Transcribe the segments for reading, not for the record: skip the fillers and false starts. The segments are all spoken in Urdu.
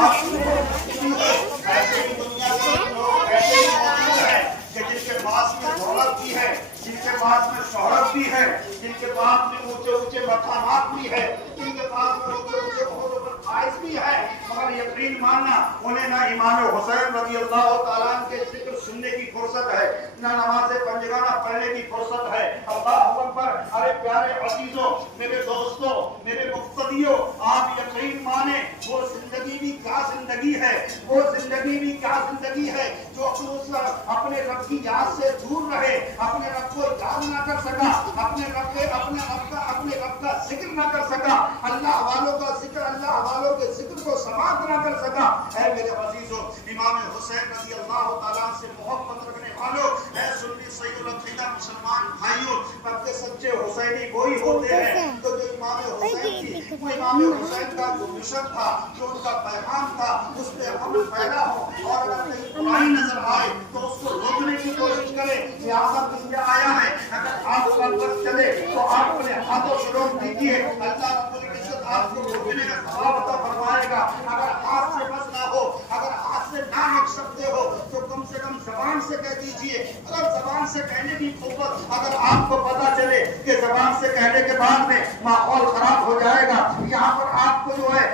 ایسے ہی دنیا کے لوگ ایسے ہی موجود ہیں کہ جن کے پاس میں دولت بھی ہے، جن کے پاس میں شہرت بھی ہے، جن کے پاس میں اونچے اونچے مقامات بھی ہے، جن کے پاس میں اونچے اونچے عہدوں پر فائز بھی ہے، مگر یقین ماننا انہیں نہ امام حسین رضی اللہ تعالیٰ عنہ کے ذکر سننے کی فرصت ہے، نہ نماز پنجگانہ پڑھنے کی فرصت ہے۔ اللہ اکبر! ارے پیارے عزیزوں، میرے دوستوں، میرے مقتدیوں، آپ یقین مانیں وہ زندگی بھی کیا زندگی ہے، وہ زندگی بھی کیا زندگی ہے جو اپنے رب کی یاد سے دور رہے، اپنے رب کو یاد نہ کر سکا، اپنے رب کا ذکر نہ کر سکا، اللہ والوں کا ذکر، اللہ والوں کے ذکر کو سماعت نہ کر سکا۔ اے میرے عزیزوں، امام حسین رضی اللہ تعالیٰ سے محبت رکھنے والوں، اے سنی سید العقیدہ مسلمان بھائیوں، بلکہ سچے حسینی وہی ہوتے ہیں تو جو امام حسین کی، وہ امام حسین کا جو مشن تھا، جو ان کا پیغام تھا، اس پہ عمل پیدا ہو، اور اگر کہیں برائی نظر آئے تو اس کو روکنے کی کوشش کرے۔ سیاست میں یہ آیا ہے، اگر آپ کا وقت چلے تو آپ اپنے ہاتھوں سے روک دیجیے، اللہ رب العزت آپ کو روکنے کا ثواب عطا فرمائے گا۔ اگر ہاتھ سے بس نہ ہو، اگر ہاتھ سے نہ روک سکتے ہو تو کم سے کم زبان سے کہہ دیجیے۔ اگر زبان سے کہنے کی قوت اگر آپ کو پتا چلے کہ زبان سے کہنے کے بعد میں ماحول خراب ہو جائے گا، یہاں پر آپ کو جو ہے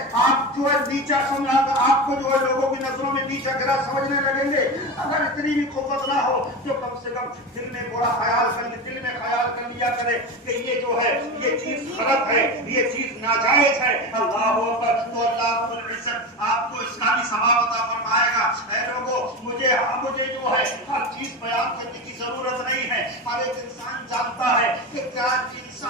نیچا سمجھا کر، آپ کو جو ہے لوگوں کی نظروں میں نیچا گرا سمجھنے لگیں گے۔ اگر اتنی بھی قوت نہ ہو تو کم سے کم دل میں بڑا خیال کر لیا کرے کہ یہ جو ہے یہ چیز غلط ہے، یہ چیز ناجائز ہے۔ اللہ اکبر! تو اللہ رب العزت آپ کو اس کا بھی ثواب عطا فرمائے گا۔ اے لوگوں، مجھے جو ہے ہر چیز بیان کرنے کی ضرورت نہیں ہے۔ ہر ایک انسان جانتا ہے کہ کیا چیز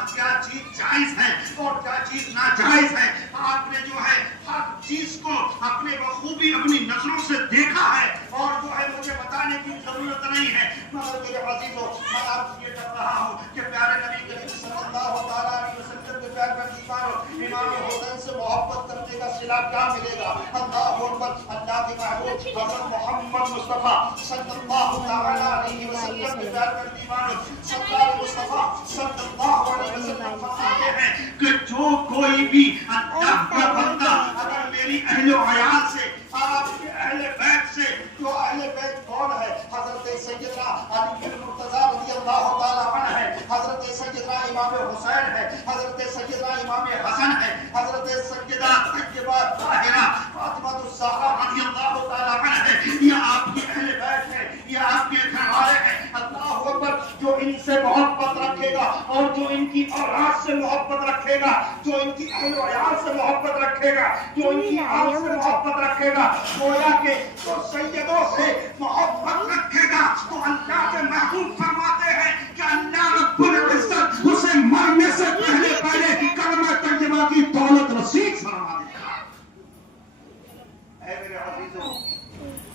جائز ہے اور کیا چیز ناجائز ہے۔ آپ نے جو ہے ہر چیز کو اپنے بخوبی اپنی نظروں سے دیکھا ہے، اور جو ہے مجھے بتانے کی ضرورت نہیں ہے۔ مگر میرے عزیزوں، میں آپ سے یہ کہہ رہا ہوں کہ پیارے نبی کریم صلی اللہ تعالیٰ علیہ وسلم کے پیار کا دیوانوں، امام حسین سے محبت کرنے کا صلہ کیا ملے گا؟ اللہ اکبر! اللہ کے محبوب حضرت محمد مصطفیٰ صلی اللہ تعالیٰ علیہ وسلم کے پیار کا دیوانوں، سرکار مصطفیٰ صلی اللہ علیہ وسلم فرماتے ہیں کہ جو کوئی بھی اللہ کا بندہ اگر میری اہل و عیال سے، آپ کے اہل بیت سے، جو اہل بیت کون ہے؟ حضرت سیدنا علی بن مرتضیٰ رضی اللہ تعالیٰ عنہ ہے، حضرت سیدنا امام حسین ہے، حضرت سیدنا امام حسن ہے، حضرت سیدہ طیبہ طاہرہ فاطمہ الزہرا رضی اللہ تعالیٰ عنہ ہے۔ یہ آپ کے اہل بیت ہے، یہ آپ کے گھر والے ہیں۔ اللہ اکبر! جو ان سے محبت رکھے گا اور جو ان کی اولاد سے محبت رکھے گا، جو ان کی اہل و عیال سے محبت رکھے گا، جو ان کی آل سے محبت رکھے گا، گویا کہ جو سیدوں سے محبت رکھے گا، تو اللہ کے محبوب فرماتے ہیں کہ اللہ رب العزت اسے مرنے سے پہلے کلمہ طیبہ کی دولت نصیب فرما دے گا۔ اے میرے عزیزوں،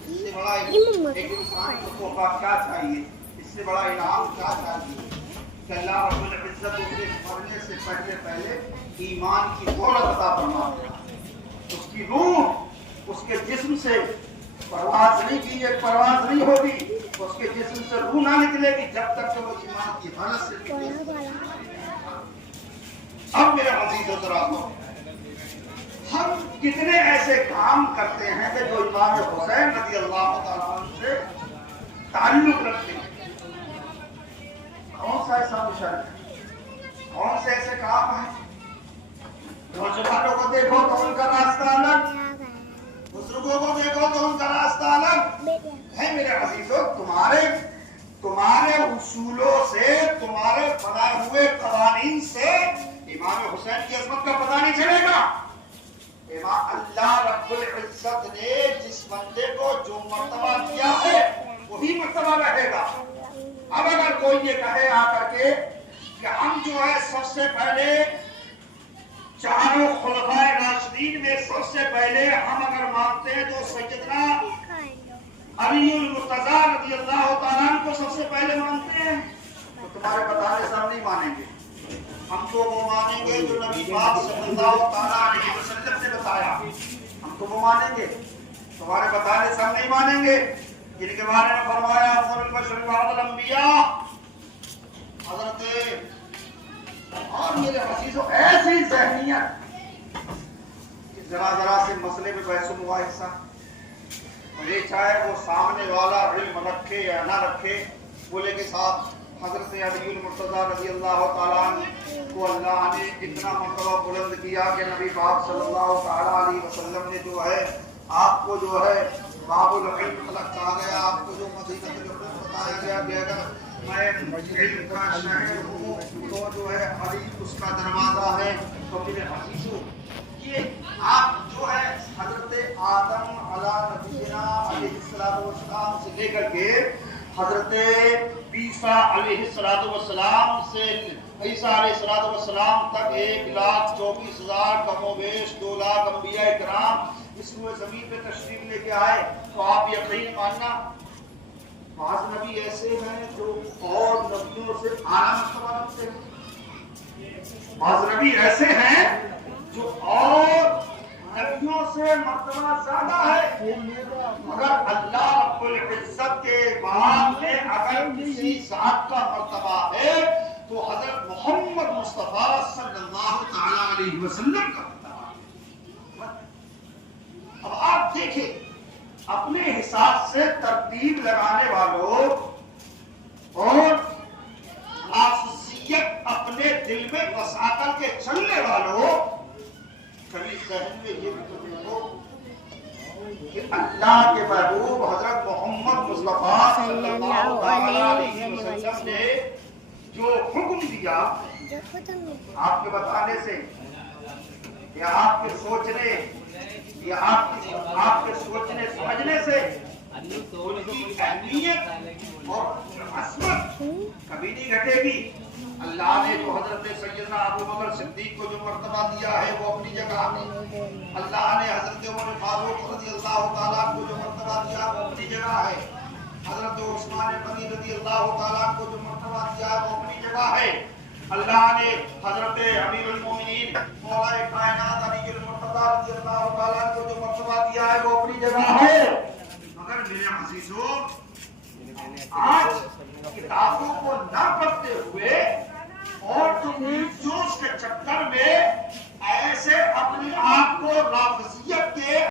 اس سے بڑا ایک انسان کو تحفہ کیا چاہیے، اس سے بڑا انعام کیا چاہیے کہ اللہ رب العزت اسے مرنے سے پہلے ایمان کی دولت عطا فرما دے گا۔ اس کی روح اس کے جسم سے پرواز نہیں ہوگی، اس کے جسم سے روح نہ نکلے گی جب تک کہ وہ ایمان کی حالت سے نکلے۔ اب میرے عزیزو ذرا ہم کتنے ایسے کام کرتے ہیں کہ جو امام حسین رضی اللہ تعالیٰ عنہ سے تعلق رکھتے ہیں؟ کون سا ایسا مشن ہے، کون سے ایسے کام ہیں؟ نوجوانوں کو دیکھو تو ان کا راستہ الگ، بزرگوں کو دیکھو تو ان کا راستہ الگ ہے۔ میرے عزیزوں، تمہارے اصولوں سے، تمہارے بنائے ہوئے قوانین سے امام حسین کی عظمت کا پتہ نہیں چلے گا۔ اللہ رب العزت نے جس بندے کو جو مرتبہ دیا ہے وہی مرتبہ رہے گا۔ اب اگر کوئی یہ کہے آ کر کے کہ ہم جو ہے سب سے پہلے چاروں خلفائے راشدین میں سب سے پہلے ہم اگر مانتے ہیں تو سیدنا علی المرتضیٰ رضی اللہ تعالیٰ عنہ کو سب سے پہلے مانتے ہیں، تو تمہارے بتانے سے ہم نہیں مانیں گے۔ ہم تو وہ مانیں گے جو نبی پاک صلی اللہ تعالیٰ علیہ وسلم نے بتایا، ہم تو وہ مانیں گے، تمہارے بتانے سے ہم نہیں مانیں گے۔ جن کے بارے میں فرمایا افضل البشر بعد الانبیاء حضرت، اور میرے عزیزوں ایسی ذہنیت ذرا سے مسئلے میں بحث و مباحثہ، یہ چاہے وہ سامنے والا علم رکھے یا نہ رکھے، بولے کہ صاحب حضرت علی المرتضیٰ رضی اللہ تعالیٰ عنہ کو اللہ نے اتنا مرتبہ بلند کیا کہ نبی پاک صلی اللہ تعالیٰ علیہ وسلم نے جو ہے آپ کو جو ہے باب العلم خلق کہا گیا، آپ کو جو مدینہ العلم بتایا گیا کہ اگر میں علم کا شہر ہوں تو جو ہے علی اس کا دروازہ ہے۔ تو میرے عزیزو، یہ آپ جو ہے حضرت آدم علیہ نبینا علیہ السلام سے لے کر کے حضرت عیسیٰ علیہ السلام سے عیسیٰ علیہ السلام تک 1,24,000 کم و بیش 2 لاکھ انبیاء کرام اس روئے زمین پہ تشریف لے کے آئے۔ تو آپ یقین ماننا بعض نبی ایسے ہیں جو اور نبیوں سے اعلیٰ مرتبہ رکھتے ہیں، بعض نبی ایسے ہیں جو اور نبیوں سے مرتبہ زیادہ ہے، مگر اللہ رب العزت کے بعد میں اگر کسی ذات کا مرتبہ ہے تو حضرت محمد مصطفیٰ صلی اللہ تعالیٰ علیہ وسلم کا مرتبہ ہے۔ اب آپ دیکھیں، اپنے حساب سے ترتیب لگانے والوں اور نافذیت اپنے دل میں بسا کر کے چلنے والوں، کبھی ذہن میں یہ بھی تو دیکھو کہ اللہ کے محبوب حضرت محمد مصطفیٰ صلی اللہ علیہ وسلم نے جو حکم دیا آپ کے بتانے سے یا آپ کے سوچنے یا آپ کے سوچنے سمجھنے سے ان کی اہمیت اور عظمت کبھی نہیں گھٹے گی۔ اللہ نے جو حضرت سیدنا ابو بکر صدیق کو جو مرتبہ دیا ہے وہ اپنی جگہ میں، اللہ نے حضرت عمر فاروق رضی اللہ تعالیٰ کو جو مرتبہ دیا وہ اپنی جگہ ہے، حضرت عثمان غنی رضی اللہ تعالیٰ کو جو مرتبہ دیا وہ اپنی جگہ ہے، اللہ نے حضرت امیر المومنین مولا کائنات علی المرتضیٰ رضی اللہ تعالیٰ کو جو مرتبہ دیا ہے وہ اپنی جگہ ہے۔ مگر میرے عزیزوں، آج کتابوں کو نہ پڑھتے ہوئے اور جو جوش کے چکر میں ایسے اپنے آپ کو رافض